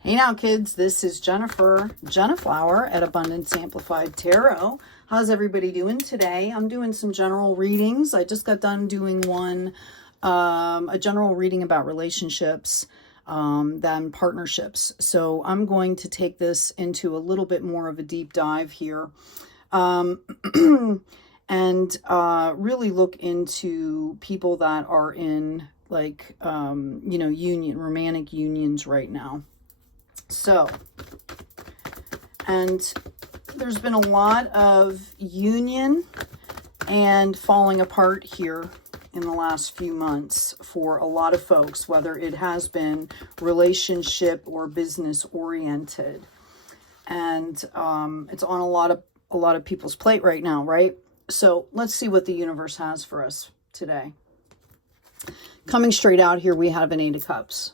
Hey now, kids, this is Jennifer Flower at Abundance Amplified Tarot. How's everybody doing today? I'm doing some general readings. I just got done doing one, a general reading about relationships, then partnerships. So I'm going to take this into a little bit more of a deep dive here. And really look into people that are in like, romantic unions right now. So, and there's been a lot of union and falling apart here in the last few months for a lot of folks, whether it has been relationship or business oriented. And it's on a lot of people's plate right now, right? So let's see what the universe has for us today. Coming straight out here, we have an 8 of Cups.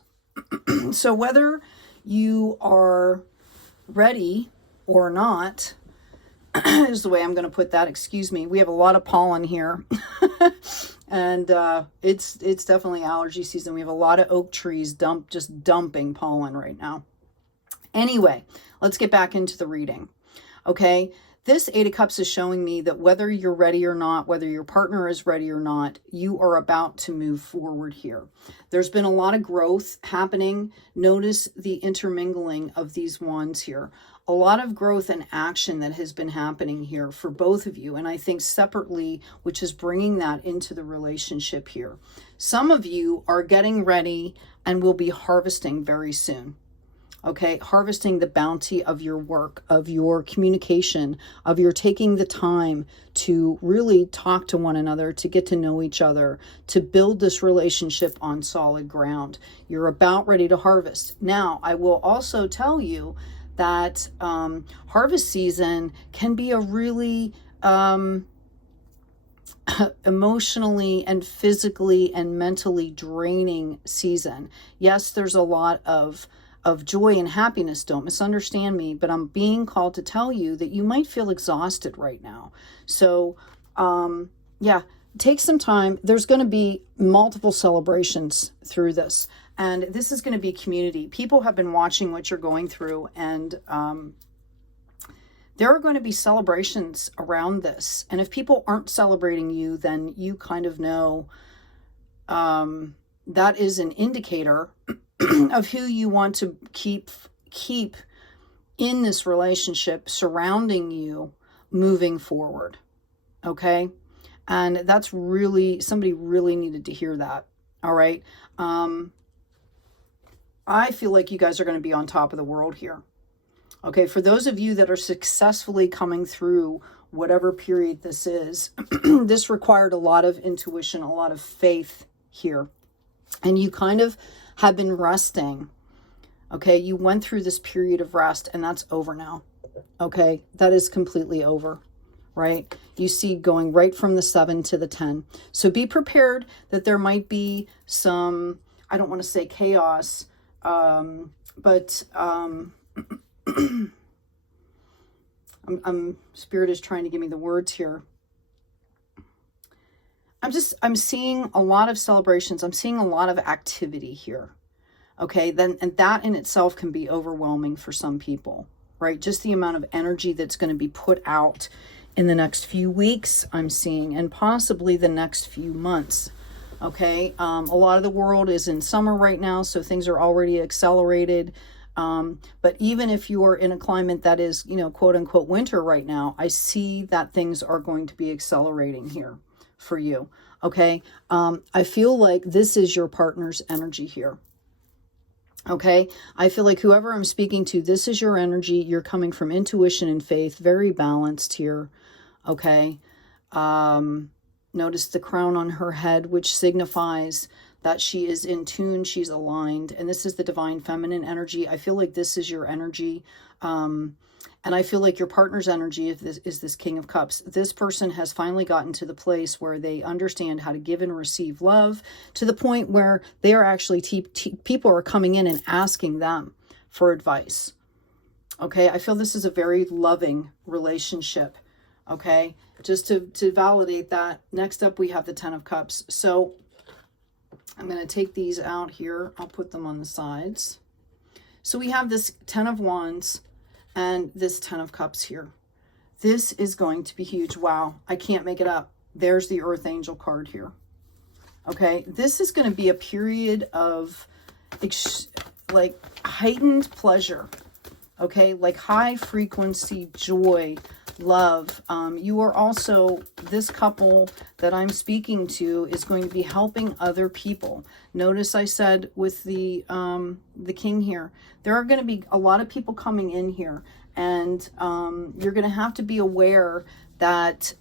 So whether you are ready or not is the way I'm going to put that. Excuse me. We have a lot of pollen here. And it's definitely allergy season. We have a lot of oak trees just dumping pollen right now. Anyway, let's get back into the reading. Okay. This 8 of Cups is showing me that whether you're ready or not, whether your partner is ready or not, you are about to move forward here. There's been a lot of growth happening. Notice the intermingling of these wands here. A lot of growth and action that has been happening here for both of you. And I think separately, which is bringing that into the relationship here. Some of you are getting ready and will be harvesting very soon. Okay, harvesting the bounty of your work, of your communication, of your taking the time to really talk to one another, to get to know each other, to build this relationship on solid ground. You're about ready to harvest. Now, I will also tell you that harvest season can be a really emotionally and physically and mentally draining season. Yes, there's a lot of joy and happiness. Don't misunderstand me, but I'm being called to tell you that you might feel exhausted right now. So, yeah, take some time. There's going to be multiple celebrations through this, and this is going to be community. People have been watching what you're going through, and there are going to be celebrations around this. And if people aren't celebrating you, then you kind of know that is an indicator of who you want to keep in this relationship surrounding you moving forward. Okay. And that's really, somebody really needed to hear that. All right. I feel like you guys are going to be on top of the world here. Okay. For those of you that are successfully coming through whatever period this is, this required a lot of intuition, a lot of faith here. And you kind of have been resting. Okay, you went through this period of rest and that's over now. Okay, that is completely over, right? You see going right from the 7 to the 10. So be prepared that there might be some, I don't want to say chaos, but Spirit is trying to give me the words here. I'm seeing a lot of celebrations. I'm seeing a lot of activity here. Okay, then, and that in itself can be overwhelming for some people, right? Just the amount of energy that's going to be put out in the next few weeks, I'm seeing, and possibly the next few months. Okay, a lot of the world is in summer right now, so things are already accelerated. But even if you are in a climate that is, quote unquote winter right now, I see that things are going to be accelerating here for you. Okay. I feel like this is your partner's energy here. Okay. I feel like whoever I'm speaking to, this is your energy. You're coming from intuition and faith, very balanced here. Okay. Notice the crown on her head, which signifies that she is in tune, she's aligned. And this is the divine feminine energy. I feel like this is your energy. And I feel like your partner's energy is this King of Cups. This person has finally gotten to the place where they understand how to give and receive love, to the point where they are actually, people are coming in and asking them for advice. Okay, I feel this is a very loving relationship. Okay, just to validate that, next up we have the 10 of Cups. So I'm going to take these out here. I'll put them on the sides. So we have this 10 of Wands and this 10 of Cups here. This is going to be huge. Wow, I can't make it up. There's the Earth Angel card here. Okay, this is going to be a period of like heightened pleasure. Okay, like high frequency joy, love. You are also, this couple that I'm speaking to is going to be helping other people. Notice I said with the King here, there are going to be a lot of people coming in here, and you're going to have to be aware that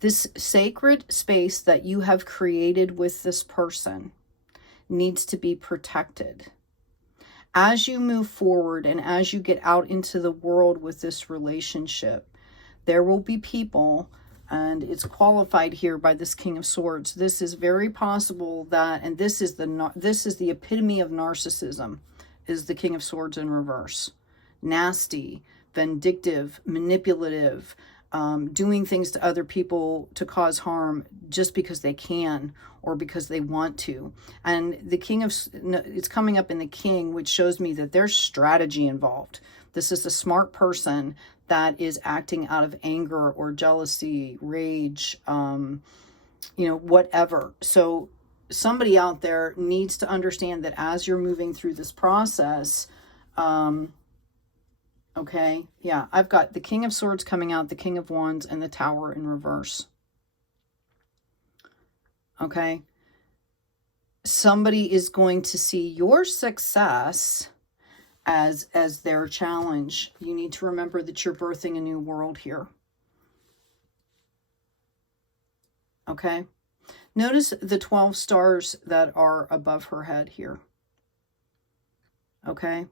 this sacred space that you have created with this person needs to be protected. As you move forward and as you get out into the world with this relationship, there will be people, and it's qualified here by this King of Swords. This is very possible that, and this is the epitome of narcissism, is the King of Swords in reverse. Nasty, vindictive, manipulative, doing things to other people to cause harm just because they can or because they want to. And the King of, it's coming up in the King, which shows me that there's strategy involved. This is a smart person that is acting out of anger or jealousy, rage, whatever. So somebody out there needs to understand that as you're moving through this process, okay, yeah, I've got the King of Swords coming out, the King of Wands, and the Tower in reverse. Okay. Somebody is going to see your success as their challenge. You need to remember that you're birthing a new world here. Okay. Notice the 12 stars that are above her head here. Okay.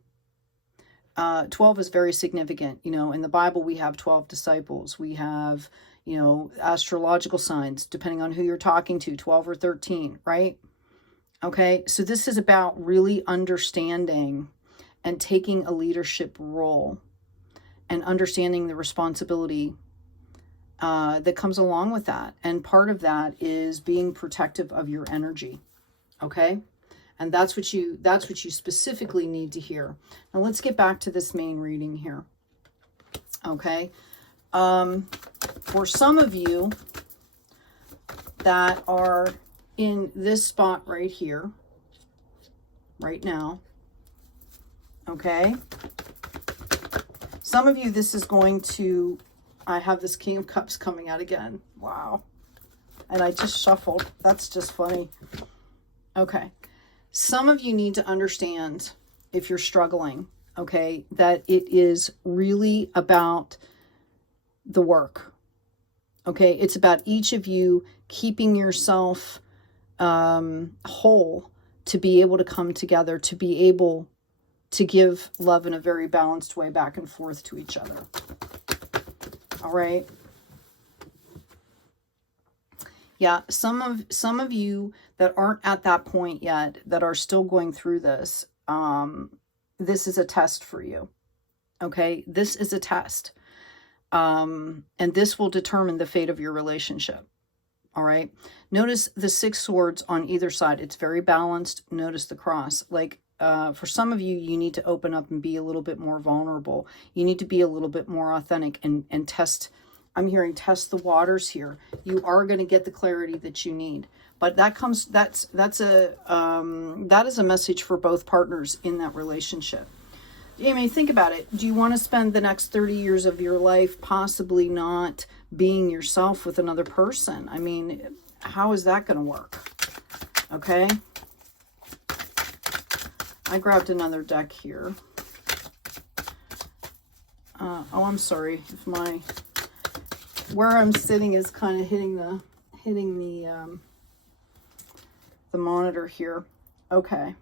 12 is very significant. In the Bible, we have 12 disciples. We have, astrological signs, depending on who you're talking to, 12 or 13, right? Okay, so this is about really understanding and taking a leadership role and understanding the responsibility that comes along with that. And part of that is being protective of your energy, okay? And that's what you specifically need to hear. Now let's get back to this main reading here. Okay. For some of you that are in this spot right here, right now, okay. Some of you, this is going to, I have this King of Cups coming out again. Wow. And I just shuffled. That's just funny. Okay. Some of you need to understand, if you're struggling, okay, that it is really about the work. Okay, it's about each of you keeping yourself whole to be able to come together, to be able to give love in a very balanced way back and forth to each other. All right. Yeah, some of you that aren't at that point yet, that are still going through this, this is a test for you. Okay, this is a test. And this will determine the fate of your relationship. All right. Notice the 6 swords on either side. It's very balanced. Notice the cross. Like, for some of you, you need to open up and be a little bit more vulnerable. You need to be a little bit more authentic and test. I'm hearing test the waters here. You are going to get the clarity that you need. But that is a message for both partners in that relationship. I mean, think about it. Do you want to spend the next 30 years of your life possibly not being yourself with another person? I mean, how is that going to work? Okay. I grabbed another deck here. Oh, I'm sorry if where I'm sitting is kind of hitting the monitor here. Okay.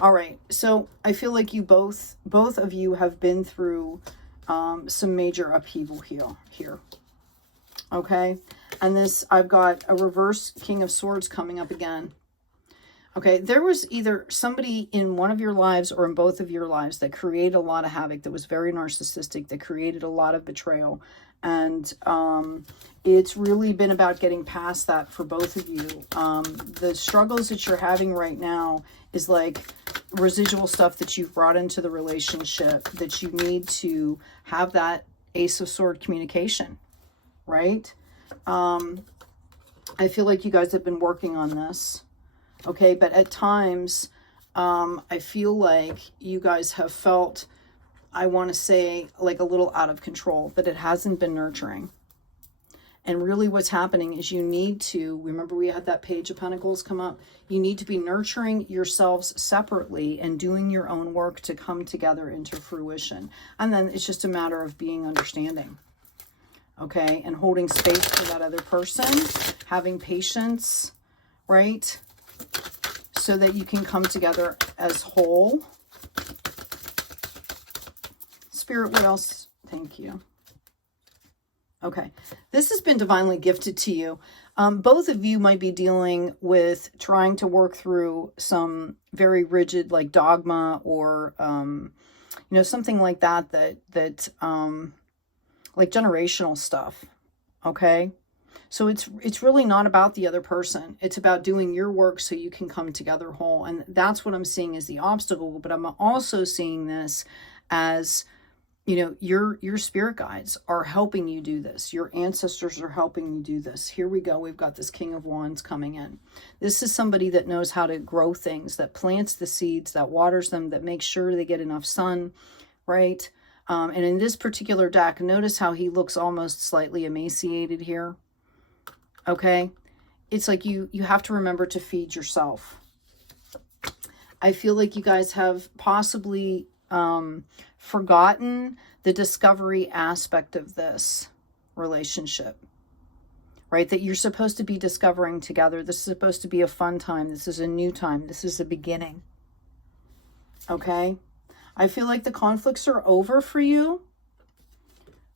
All right. So I feel like you both of you have been through some major upheaval here. Okay. And this, I've got a reverse King of Swords coming up again. Okay. There was either somebody in one of your lives or in both of your lives that created a lot of havoc, that was very narcissistic, that created a lot of betrayal. And it's really been about getting past that for both of you. The struggles that you're having right now is like residual stuff that you've brought into the relationship that you need to have that Ace of Sword communication, right? I feel like you guys have been working on this, okay? But at times, I feel like you guys have felt, I want to say, like a little out of control, but it hasn't been nurturing. And really what's happening is you need to, remember we had that Page of Pentacles come up, you need to be nurturing yourselves separately and doing your own work to come together into fruition. And then it's just a matter of being understanding, okay? And holding space for that other person, having patience, right? So that you can come together as whole. Spirit, what else? Thank you. Okay, this has been divinely gifted to you. Both of you might be dealing with trying to work through some very rigid, like dogma or, you know, something like that, like generational stuff. Okay, so it's really not about the other person. It's about doing your work so you can come together whole. And that's what I'm seeing as the obstacle. But I'm also seeing this as, you know, your spirit guides are helping you do this. Your ancestors are helping you do this. Here we go. We've got this King of Wands coming in. This is somebody that knows how to grow things, that plants the seeds, that waters them, that makes sure they get enough sun, right? And in this particular deck, notice how he looks almost slightly emaciated here. Okay? It's like you have to remember to feed yourself. I feel like you guys have possibly forgotten the discovery aspect of this relationship, right? That you're supposed to be discovering together. This is supposed to be a fun time. This is a new time. This is a beginning. Okay? I feel like the conflicts are over for you,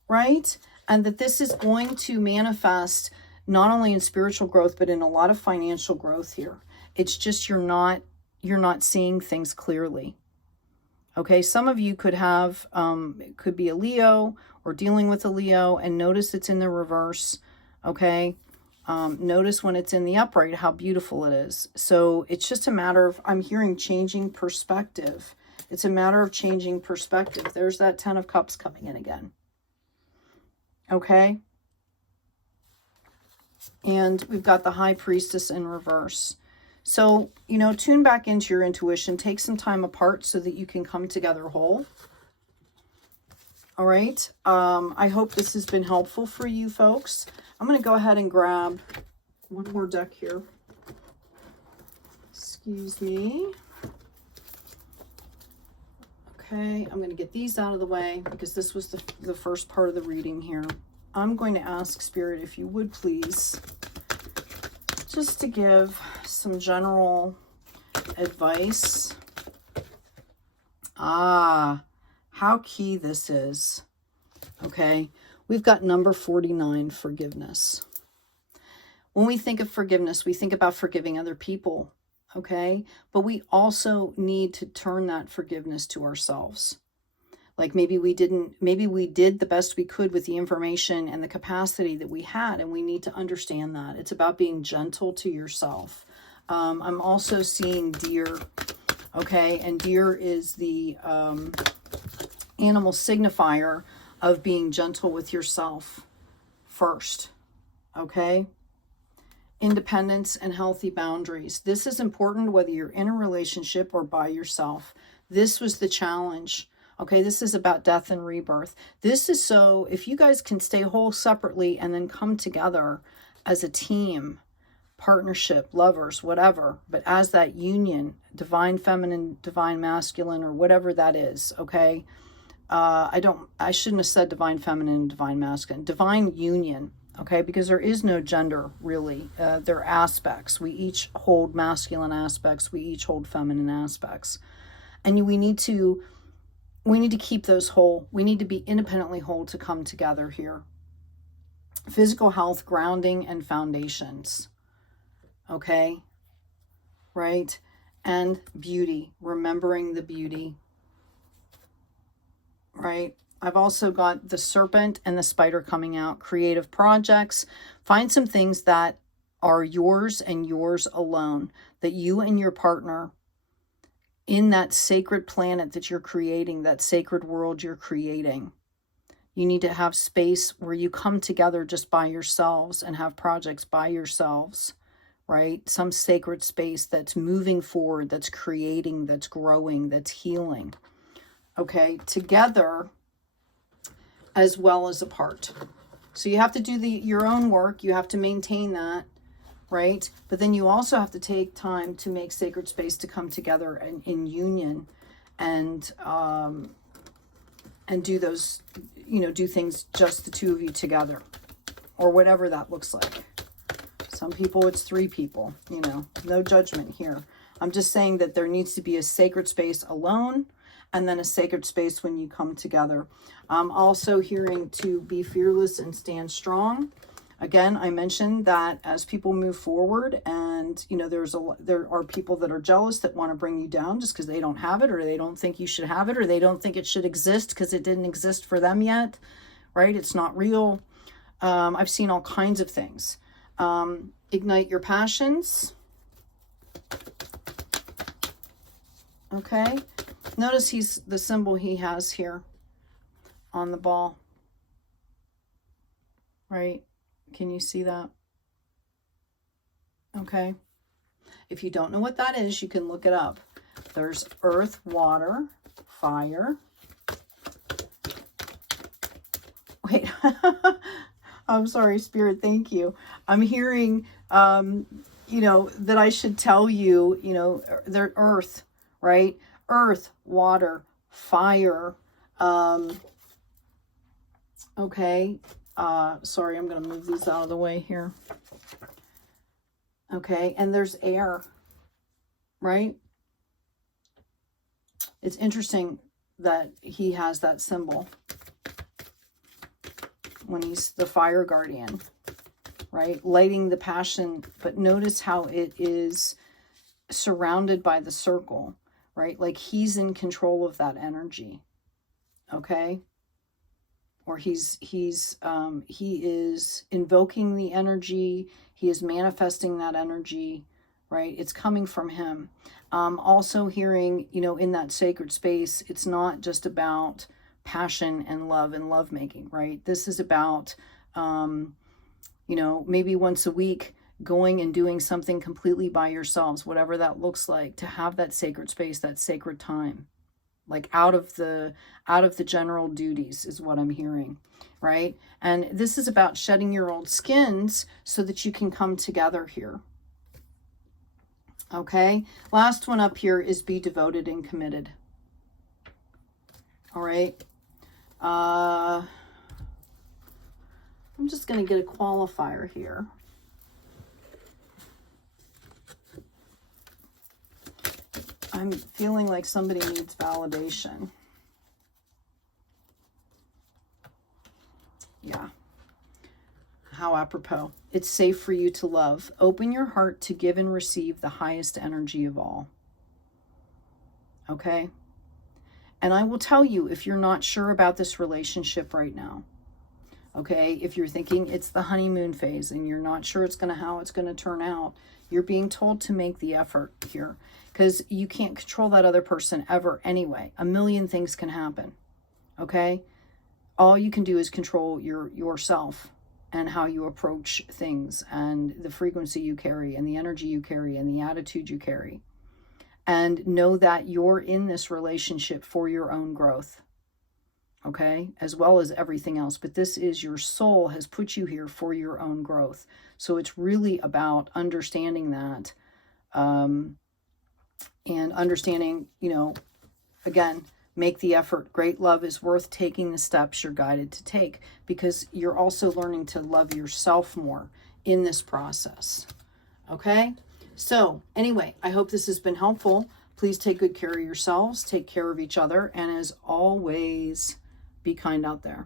right? And that this is going to manifest not only in spiritual growth, but in a lot of financial growth here. It's just you're not seeing things clearly. Okay, some of you could have, it could be a Leo or dealing with a Leo, and notice it's in the reverse, okay? Notice when it's in the upright how beautiful it is. So it's just a matter of, I'm hearing changing perspective. It's a matter of changing perspective. There's that 10 of Cups coming in again. Okay? And we've got the High Priestess in reverse. So, you know, tune back into your intuition. Take some time apart so that you can come together whole. All right. I hope this has been helpful for you folks. I'm going to go ahead and grab one more deck here. Excuse me. Okay. I'm going to get these out of the way because this was the first part of the reading here. I'm going to ask Spirit, if you would please, just to give some general advice. Ah, how key this is. Okay, we've got number 49, forgiveness. When we think of forgiveness, we think about forgiving other people, okay? But we also need to turn that forgiveness to ourselves. Like maybe we did the best we could with the information and the capacity that we had, and we need to understand that. It's about being gentle to yourself. I'm also seeing deer, okay? And deer is the animal signifier of being gentle with yourself first, okay? Independence and healthy boundaries. This is important whether you're in a relationship or by yourself. This was the challenge. Okay, this is about death and rebirth. This is so if you guys can stay whole separately and then come together as a team, partnership, lovers, whatever, but as that union, divine feminine, divine masculine, or whatever that is, okay? I shouldn't have said divine feminine and divine masculine, divine union, okay? Because there is no gender, really. They're aspects. We each hold masculine aspects. We each hold feminine aspects. And we need to keep those whole. We need to be independently whole to come together here. Physical health, grounding, and foundations. Okay? Right? And beauty. Remembering the beauty. Right? I've also got the serpent and the spider coming out. Creative projects. Find some things that are yours and yours alone, that you and your partner, in that sacred planet that you're creating, that sacred world you're creating. You need to have space where you come together just by yourselves and have projects by yourselves, right? Some sacred space that's moving forward, that's creating, that's growing, that's healing. Okay, together as well as apart. So you have to do your own work. You have to maintain that, right? But then you also have to take time to make sacred space to come together in union and do those, do things just the two of you together, or whatever that looks like. Some people it's 3 people, no judgment here. I'm just saying that there needs to be a sacred space alone and then a sacred space when you come together. I'm also hearing to be fearless and stand strong. Again, I mentioned that as people move forward and, there are people that are jealous that want to bring you down just because they don't have it, or they don't think you should have it, or they don't think it should exist because it didn't exist for them yet, right? It's not real. I've seen all kinds of things. Ignite your passions. Okay. Notice the symbol he has here on the ball, right? Can you see that? Okay. If you don't know what that is, you can look it up. There's earth, water, fire. Wait. I'm sorry, Spirit. Thank you. I'm hearing, that I should tell you, they're earth, right? Earth, water, fire. Okay. Sorry, I'm going to move these out of the way here. Okay. And there's air, right? It's interesting that he has that symbol when he's the fire guardian, right? Lighting the passion, but notice how it is surrounded by the circle, right? Like he's in control of that energy. Okay. Or he is invoking the energy. He is manifesting that energy, right? It's coming from him. Also hearing, in that sacred space, it's not just about passion and lovemaking, right? This is about, maybe once a week going and doing something completely by yourselves, whatever that looks like, to have that sacred space, that sacred time. Like out of the general duties is what I'm hearing, right? And this is about shedding your old skins so that you can come together here. Okay. Last one up here is be devoted and committed. All right. I'm just going to get a qualifier here. I'm feeling like somebody needs validation. Yeah. How apropos. It's safe for you to love. Open your heart to give and receive the highest energy of all. Okay? And I will tell you, if you're not sure about this relationship right now, okay, if you're thinking it's the honeymoon phase and you're not sure how it's going to turn out, you're being told to make the effort here. Because you can't control that other person ever anyway. A million things can happen, okay? All you can do is control yourself and how you approach things and the frequency you carry and the energy you carry and the attitude you carry. And know that you're in this relationship for your own growth, okay? As well as everything else. But this is your soul has put you here for your own growth. So it's really about understanding that. And understanding, again, make the effort. Great love is worth taking the steps you're guided to take, because you're also learning to love yourself more in this process. Okay? So anyway, I hope this has been helpful. Please take good care of yourselves, take care of each other, and as always, be kind out there.